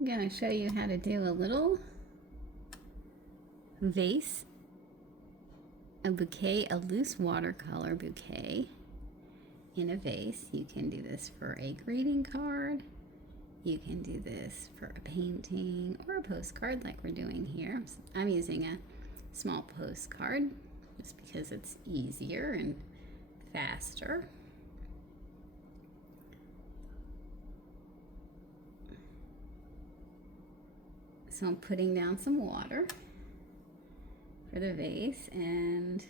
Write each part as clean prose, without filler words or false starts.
I'm going to show you how to do a little vase, a bouquet, a loose watercolor bouquet in a vase. You can do this for a greeting card. You can do this for a painting or a postcard like we're doing here. I'm using a small postcard just because it's easier and faster. So I'm putting down some water for the vase and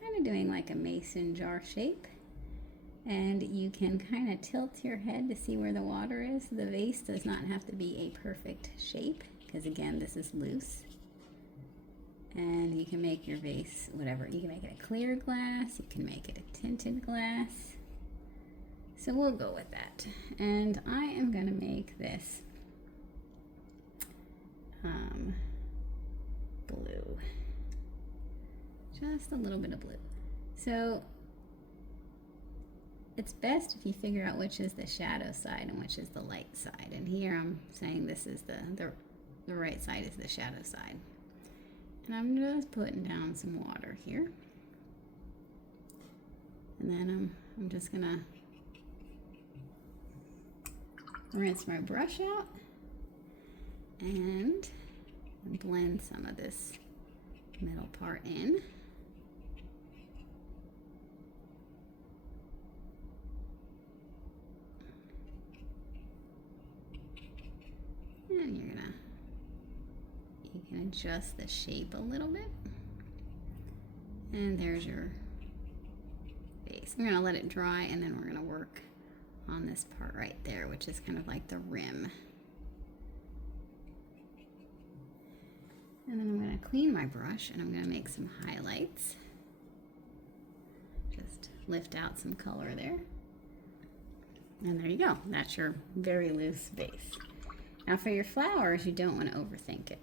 kind of doing like a mason jar shape. And you can kind of tilt your head to see where the water is. The vase does not have to be a perfect shape because again, this is loose. And you can make your vase whatever. You can make it a clear glass, you can make it a tinted glass. So we'll go with that. And I am going to make this blue. Just a little bit of blue. So it's best if you figure out which is the shadow side and which is the light side. And here I'm saying this is the right side is the shadow side. And I'm just putting down some water here. And then I'm just gonna rinse my brush out and blend some of this middle part in. And you can adjust the shape a little bit. And there's your base. I'm gonna let it dry and then we're gonna work on this part right there, which is kind of like the rim. And then I'm gonna clean my brush and I'm gonna make some highlights. Just lift out some color there. And there you go, that's your very loose base. Now for your flowers, you don't want to overthink it.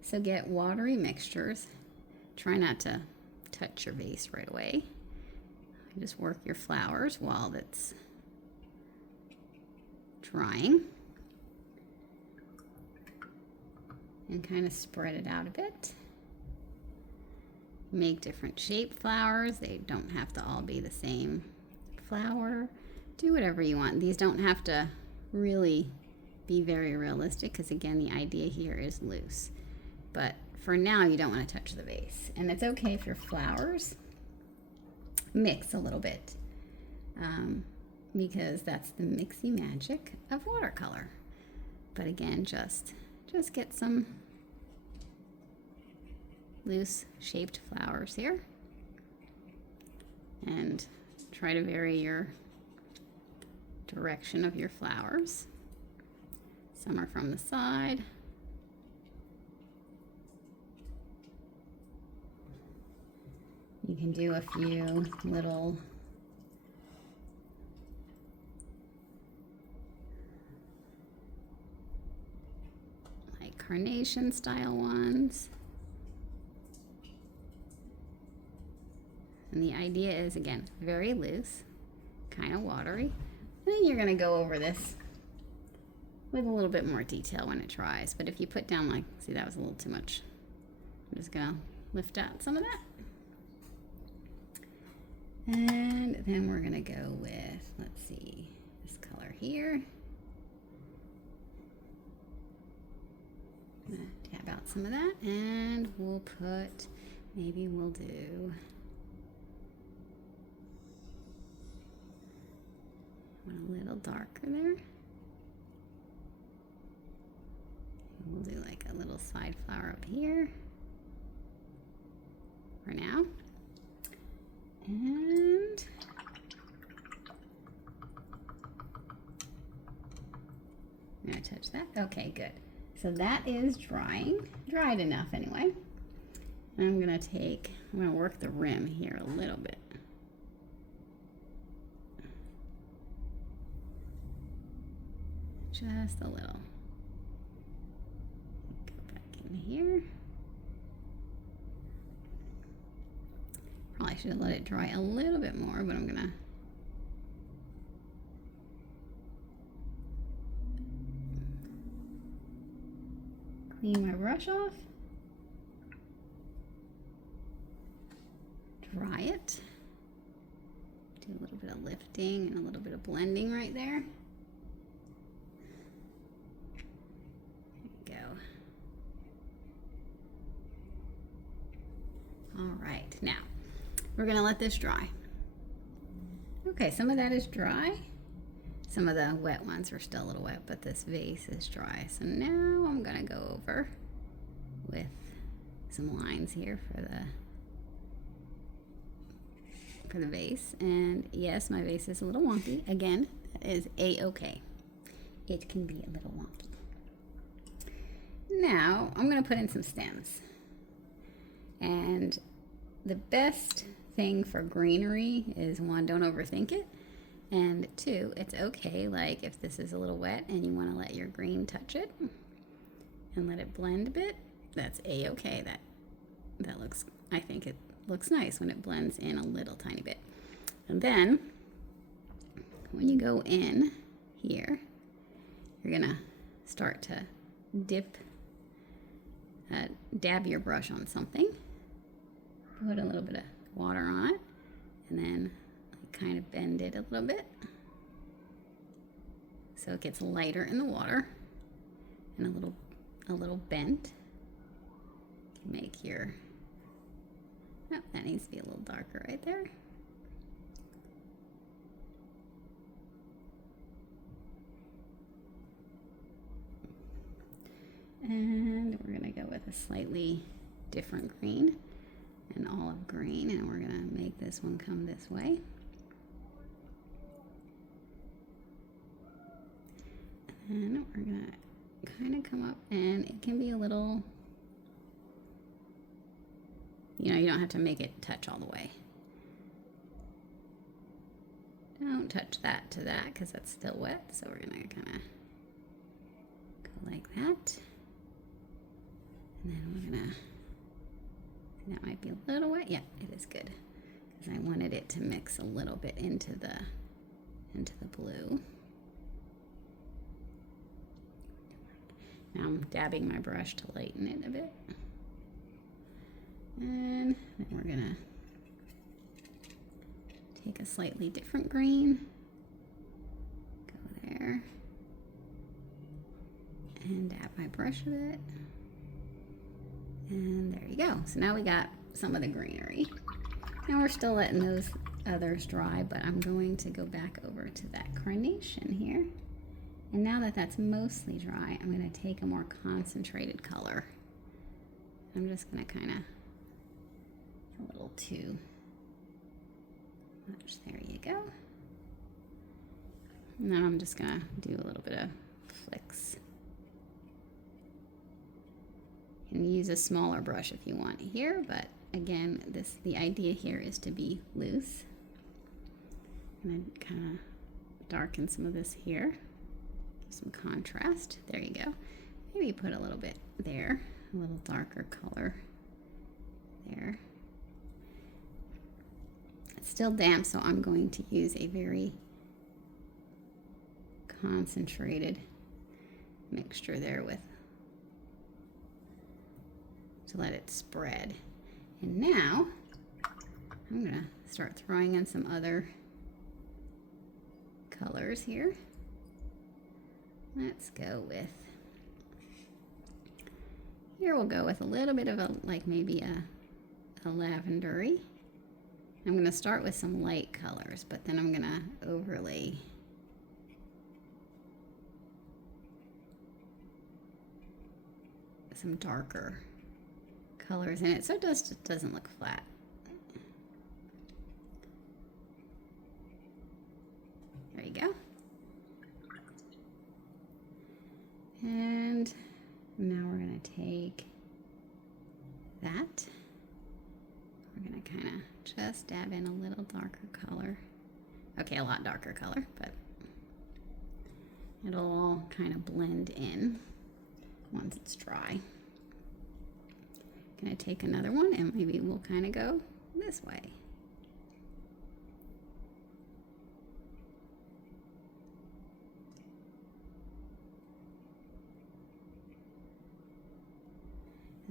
So get watery mixtures. Try not to touch your vase right away. Just work your flowers while it's drying. And kind of spread it out a bit. Make different shaped flowers. They don't have to all be the same flower. Do whatever you want. These don't have to really be very realistic because again the idea here is loose, but for now you don't want to touch the vase. And it's okay if your flowers mix a little bit because that's the mixy magic of watercolor. But again, just get some loose shaped flowers here and try to vary your direction of your flowers. Some are from the side. You can do a few little like carnation style ones. And the idea is, again, very loose, kind of watery. And then you're going to go over this with a little bit more detail when it dries. But if you put down like, see, that was a little too much. I'm just going to lift out some of that. And then we're going to go with, let's see, this color here. I'm going to tab out some of that. And we'll put, maybe we'll do a little darker there. We'll do like a little side flower up here for now. And I'm gonna touch that. Okay, good. So that is drying, dried enough anyway. And I'm gonna work the rim here a little bit. Just a little. Go back in here. Probably should have let it dry a little bit more, but I'm gonna Clean my brush off. Dry it. Do a little bit of lifting and a little bit of blending right there. There you go. All right, now we're gonna let this dry. Okay, some of that is dry. Some of the wet ones are still a little wet, but this vase is dry. So now I'm gonna go over with some lines here for the vase. And yes, my vase is a little wonky. Again, that is a-okay. It can be a little wonky. Now I'm gonna put in some stems. And the best thing for greenery is, one, don't overthink it. And two, it's okay, like if this is a little wet and you want to let your green touch it and let it blend a bit, that's a-okay. That looks, I think it looks nice when it blends in a little tiny bit. And then when you go in here, you're gonna start to dab your brush on something, put a little bit of water on it, and then kind of bend it a little bit so it gets lighter in the water and a little bent. Make your, oh, that needs to be a little darker right there. And we're gonna go with a slightly different green, an olive green, and we're gonna make this one come this way. And we're gonna kind of come up, and it can be a little, you know, you don't have to make it touch all the way. Don't touch that to that because that's still wet. So we're gonna kind of go like that. And then we're gonna, that might be a little wet. Yeah, it is good. Because I wanted it to mix a little bit into the blue. Now I'm dabbing my brush to lighten it a bit. And then we're gonna take a slightly different green, go there, and dab my brush a bit. And there you go. So now we got some of the greenery. And we're still letting those others dry, but I'm going to go back over to that carnation here. And now that that's mostly dry, I'm going to take a more concentrated color. I'm just going to kind of, a little too much. There you go. Now I'm just going to do a little bit of flicks. You can use a smaller brush if you want here, but again, the idea here is to be loose. And then kind of darken some of this here. Some contrast. There you go. Maybe put a little bit there, a little darker color there. It's still damp, so I'm going to use a very concentrated mixture there to let it spread. And now I'm gonna start throwing in some other colors here. Let's go with, here we'll go with a little bit of a, like maybe a lavendery. I'm going to start with some light colors, but then I'm going to overlay some darker colors in it so it just doesn't look flat. There you go. And now we're going to take that. We're going to kind of just dab in a little darker color. Okay, a lot darker color, but it'll all kind of blend in once it's dry. Going to take another one and maybe we'll kind of go this way.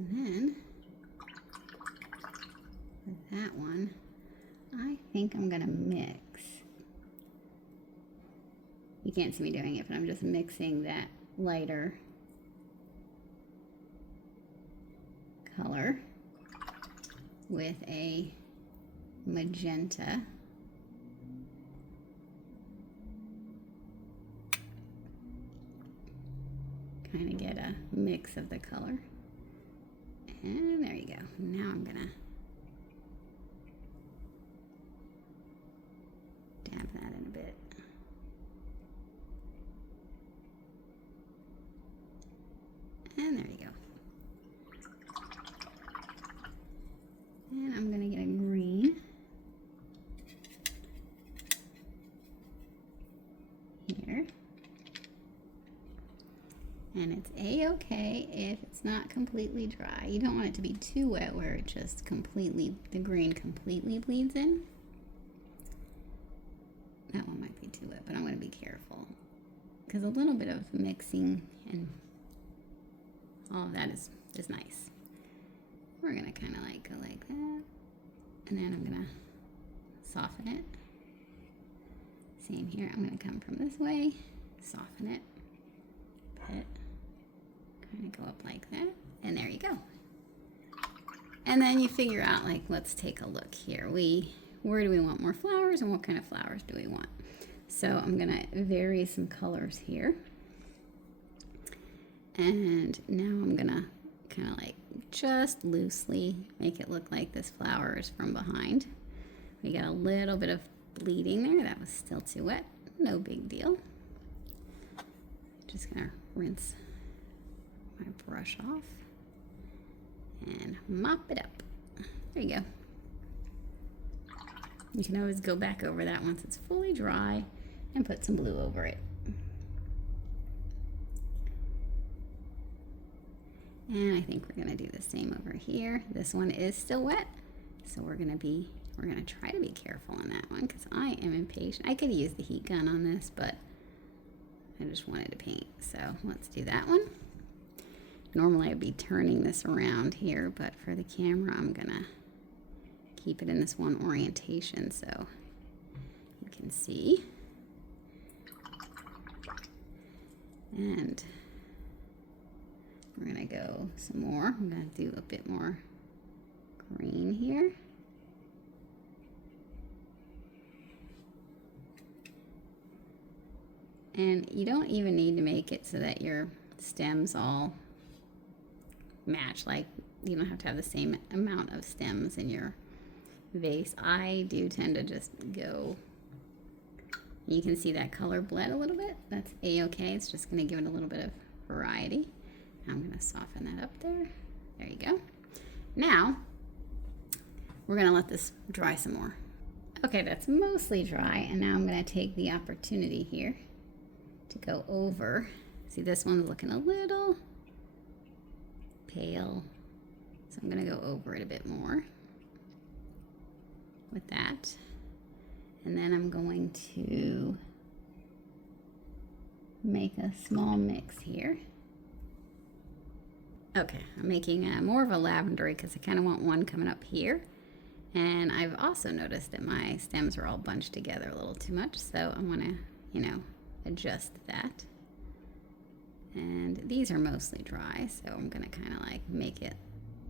And then with that one, I think I'm gonna mix. You can't see me doing it, but I'm just mixing that lighter color with a magenta. Kind of get a mix of the color. And there you go. Now I'm gonna dab that in a bit. And there you go. And I'm gonna get a green here. And it's a-okay if it's not completely dry. You don't want it to be too wet where it just completely, the green completely bleeds in. That one might be too wet, but I'm going to be careful because a little bit of mixing and all of that is nice. We're going to kind of like go like that, and then I'm going to soften it. Same here, I'm going to come from this way, soften it a bit. Kind of go up like that, and there you go. And then you figure out, like, let's take a look here. Where do we want more flowers, and what kind of flowers do we want? So I'm gonna vary some colors here. And now I'm gonna kind of like just loosely make it look like this flower is from behind. We got a little bit of bleeding there. That was still too wet. No big deal. Just gonna rinse my brush off and mop it up. There you go. You can always go back over that once it's fully dry and put some blue over it. And I think we're gonna do the same over here. This one is still wet, so we're gonna try to be careful on that one because I am impatient. I could use the heat gun on this, but I just wanted to paint, so let's do that one. Normally I'd be turning this around here, but for the camera I'm gonna keep it in this one orientation so you can see. And we're gonna go some more. I'm gonna do a bit more green here. And you don't even need to make it so that your stems all match. Like, you don't have to have the same amount of stems in your vase. I do tend to just go, you can see that color bled a little bit. That's a-okay. It's just gonna give it a little bit of variety. I'm gonna soften that up there. There you go. Now, we're gonna let this dry some more. Okay, that's mostly dry, and now I'm gonna take the opportunity here to go over. See, this one's looking a little pale, so I'm gonna go over it a bit more with that. And then I'm going to make a small mix here. Okay, I'm making more of a lavender because I kind of want one coming up here. And I've also noticed that my stems are all bunched together a little too much, so I want to, you know, adjust that. And these are mostly dry, so I'm going to kind of like make it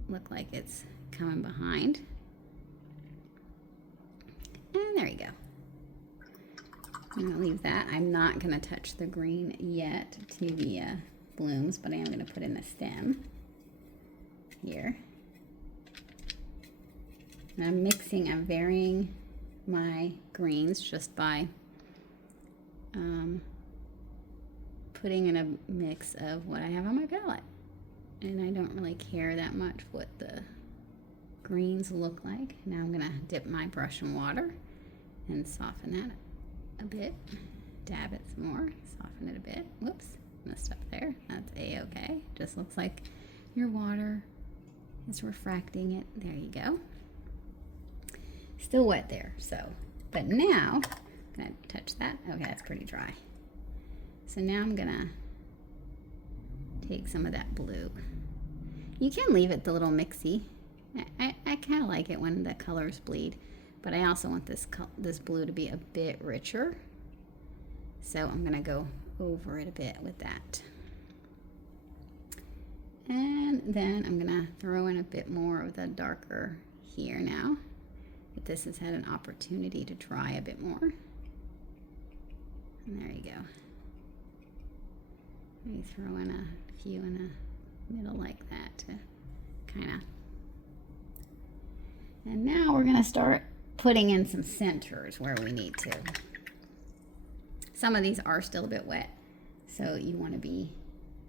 look like it's coming behind. And there you go. I'm going to leave that. I'm not going to touch the green yet to the blooms, but I am going to put in the stem here. And I'm varying my greens just by putting in a mix of what I have on my palette. And I don't really care that much what the greens look like. Now I'm gonna dip my brush in water and soften that a bit. Dab it some more, soften it a bit. Whoops, messed up there. That's a-okay. Just looks like your water is refracting it. There you go. Still wet there, so. But now, I'm gonna touch that. Okay, that's pretty dry. So now I'm gonna take some of that blue. You can leave it the little mixy. I kind of like it when the colors bleed, but I also want this blue to be a bit richer. So I'm gonna go over it a bit with that. And then I'm gonna throw in a bit more of the darker here now that this has had an opportunity to dry a bit more. And there you go. Maybe throw in a few in the middle like that to kind of. And now we're gonna start putting in some centers where we need to. Some of these are still a bit wet, so you want to be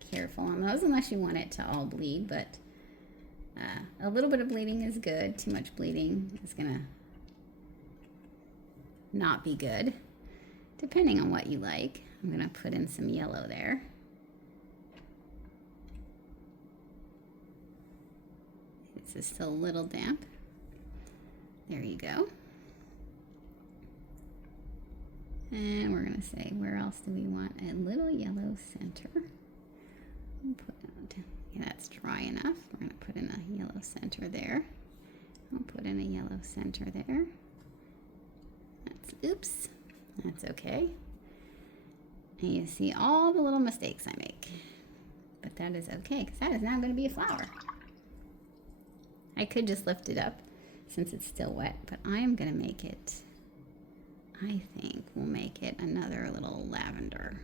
careful on those unless you want it to all bleed, but a little bit of bleeding is good. Too much bleeding is gonna not be good, depending on what you like. I'm gonna put in some yellow there. This is still a little damp. There you go. And we're gonna say, where else do we want a little yellow center? Yeah, that's dry enough. We're gonna put in a yellow center there. I'll put in a yellow center there. Oops, that's okay. And you see all the little mistakes I make. But that is okay, because that is now gonna be a flower. I could just lift it up since it's still wet, but I am gonna make it, I think we'll make it another little lavender.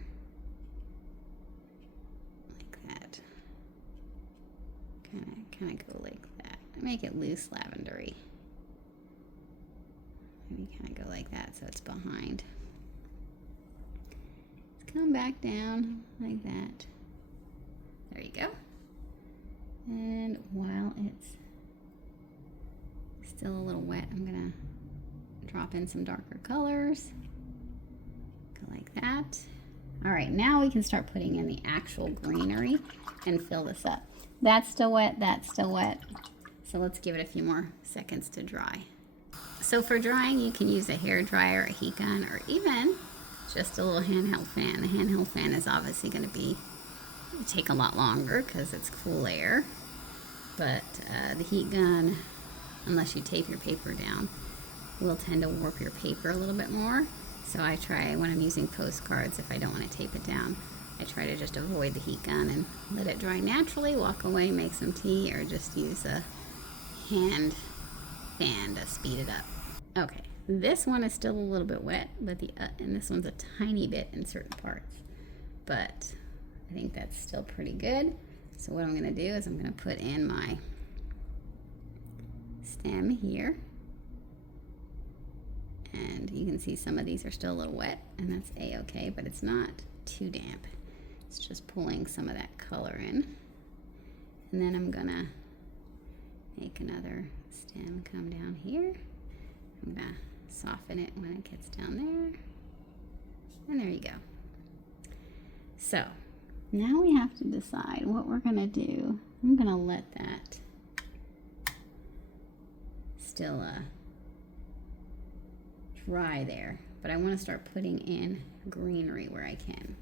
Like that. Kind of go like that. Make it loose lavendery. Maybe kind of go like that so it's behind. Let's come back down like that. There you go. And while it's still a little wet, I'm gonna drop in some darker colors. Go like that. All right, now we can start putting in the actual greenery and fill this up. That's still wet, that's still wet. So let's give it a few more seconds to dry. So for drying, you can use a hair dryer, a heat gun, or even just a little handheld fan. The handheld fan is obviously gonna take a lot longer because it's cool air. But the heat gun, unless you tape your paper down, will tend to warp your paper a little bit more. So I try, when I'm using postcards, if I don't want to tape it down, I try to just avoid the heat gun and let it dry naturally, walk away, make some tea, or just use a hand fan to speed it up. Okay, this one is still a little bit wet, but and this one's a tiny bit in certain parts. But I think that's still pretty good. So what I'm gonna do is I'm gonna put in my stem here. And you can see some of these are still a little wet, and that's a-okay, but it's not too damp. It's just pulling some of that color in. And then I'm gonna make another stem come down here. I'm gonna soften it when it gets down there. And there you go. So now we have to decide what we're gonna do. I'm gonna let that still dry there, but I want to start putting in greenery where I can.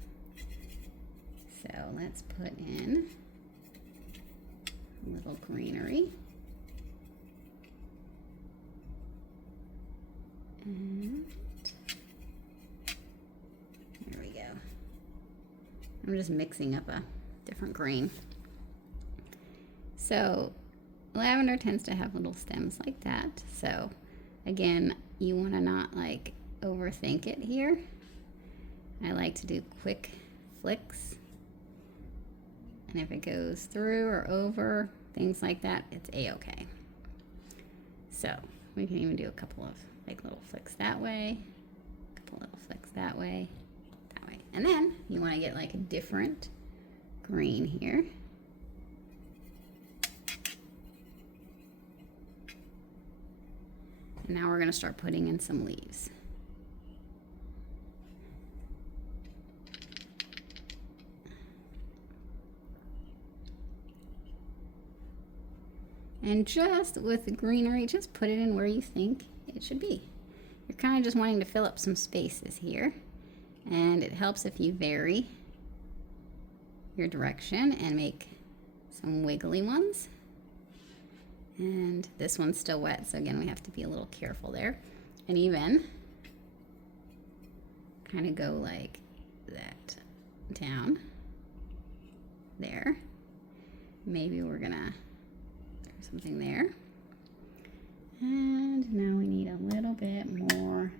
So let's put in a little greenery. And there we go. I'm just mixing up a different green. So lavender tends to have little stems like that. So again, you want to not like overthink it here. I like to do quick flicks. And if it goes through or over, things like that, it's a-okay. So we can even do a couple of like little flicks that way, a couple little flicks that way. And then you want to get like a different green here. And now we're going to start putting in some leaves. And just with the greenery, just put it in where you think it should be. You're kind of just wanting to fill up some spaces here. And it helps if you vary your direction and make some wiggly ones. And this one's still wet, so again, we have to be a little careful there. And even kind of go like that down there. Maybe we're gonna do something there. And now we need a little bit more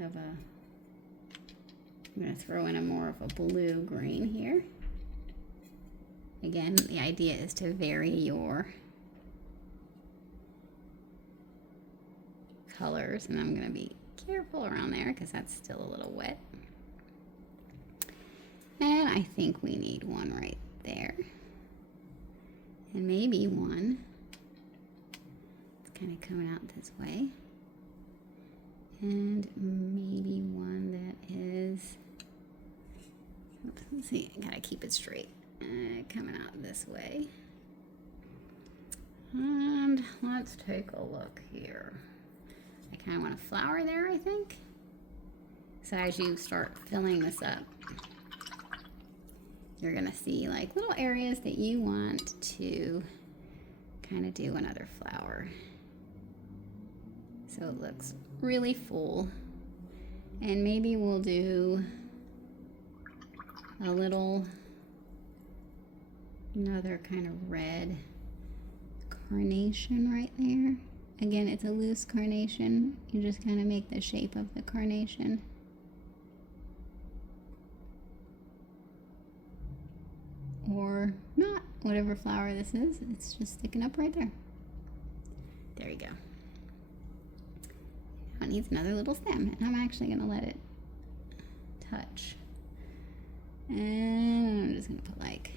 of a, I'm gonna throw in more of a blue green here. Again, the idea is to vary your colors, and I'm gonna be careful around there because that's still a little wet. And I think we need one right there. And maybe one, it's kind of coming out this way. And maybe one that is, oops, let's see, I gotta keep it straight. Coming out this way. And let's take a look here. I kind of want a flower there, I think. So as you start filling this up, you're gonna see like little areas that you want to kind of do another flower. So it looks really full. And maybe we'll do a little, another kind of red carnation right there. Again, it's a loose carnation. You just kind of make the shape of the carnation. Or not, whatever flower this is, it's just sticking up right there. There you go. Now it needs another little stem, and I'm actually gonna let it touch. And I'm just gonna put like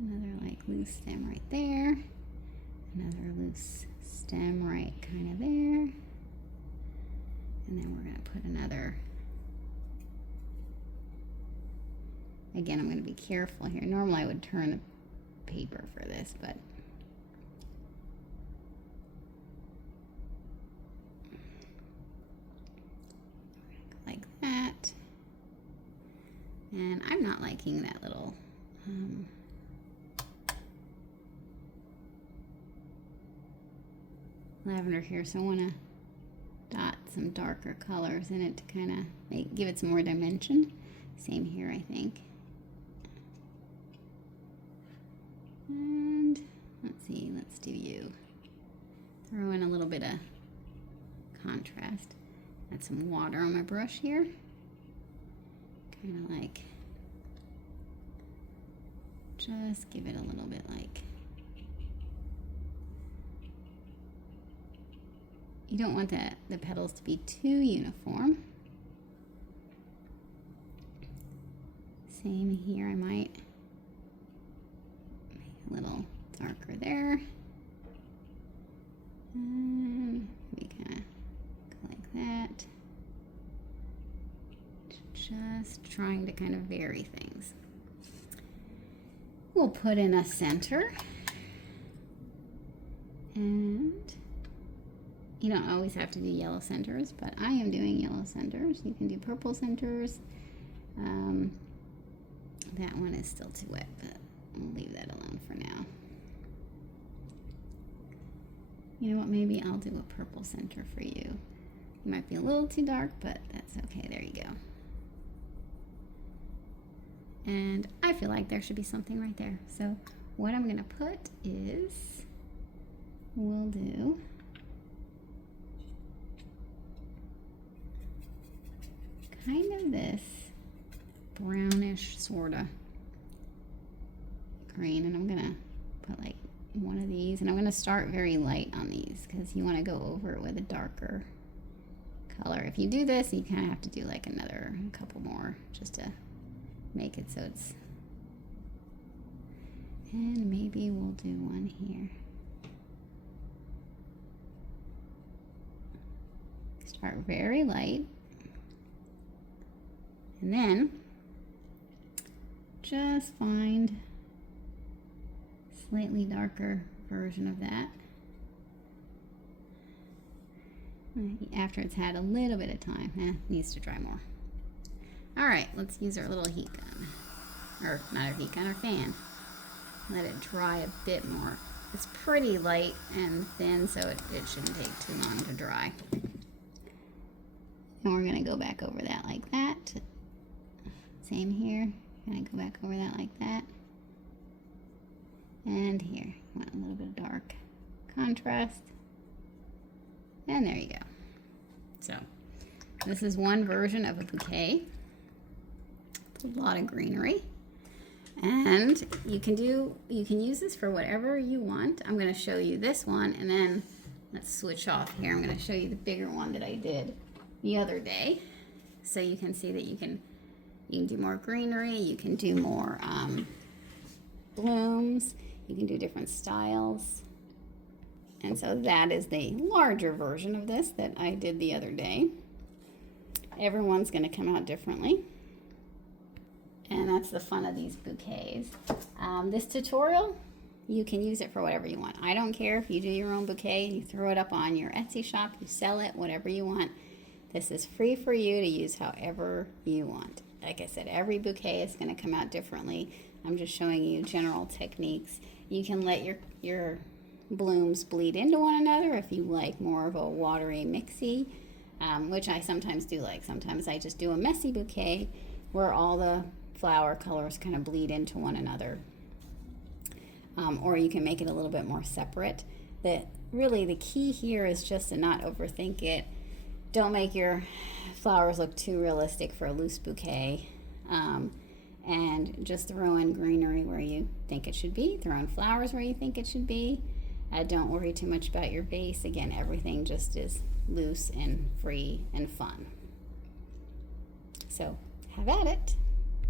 another like loose stem right there, another loose stem right kind of there, and then we're gonna put another. Again, I'm going to be careful here. Normally I would turn the paper for this, but like that. And I'm not liking that little lavender here, so I want to dot some darker colors in it to kind of give it some more dimension. Same here, I think. And let's see, let's do you. Throw in a little bit of contrast. Add some water on my brush here. Kind of like, just give it a little bit like, you don't want the petals to be too uniform. Same here, I might make it a little darker there. And we kind of go like that. Just trying to kind of vary things. We'll put in a center. And you don't always have to do yellow centers, but I am doing yellow centers. You can do purple centers. That one is still too wet, but we'll leave that alone for now. You know what, maybe I'll do a purple center for you. You might be a little too dark, but that's okay, there you go. And I feel like there should be something right there. So what I'm gonna put is, we'll do kind of this brownish sort of green, and I'm gonna put like one of these, and I'm gonna start very light on these because you want to go over it with a darker color. If you do this, you kind of have to do like a couple more just to make it so it's, and maybe we'll do one here. Start very light, and then just find a slightly darker version of that after it's had a little bit of time. Needs to dry more. All right, let's use our little heat gun, or not our heat gun, our fan. let it dry a bit more. It's pretty light and thin, so it shouldn't take too long to dry. And we're gonna go back over that like that. Same here, gonna go back over that like that. And here, want a little bit of dark contrast. And there you go. So, this is one version of a bouquet. It's a lot of greenery. And you can use this for whatever you want. I'm going to show you this one, and then let's switch off here. I'm going to show you the bigger one that I did the other day, so you can see that you can do more greenery, you can do more blooms, you can do different styles. And so that is the larger version of this that I did the other day. Everyone's going to come out differently. And that's the fun of these bouquets. This tutorial, you can use it for whatever you want. I don't care if you do your own bouquet and you throw it up on your Etsy shop, you sell it, whatever you want. This is free for you to use however you want. Like I said, every bouquet is going to come out differently. I'm just showing you general techniques. You can let your blooms bleed into one another if you like more of a watery mixy, which I sometimes do like. Sometimes I just do a messy bouquet where all the flower colors kind of bleed into one another. Or you can make it a little bit more separate. Really the key here is just to not overthink it. Don't make your flowers look too realistic for a loose bouquet. And just throw in greenery where you think it should be. Throw in flowers where you think it should be. Don't worry too much about your base. Again, everything just is loose and free and fun. So have at it.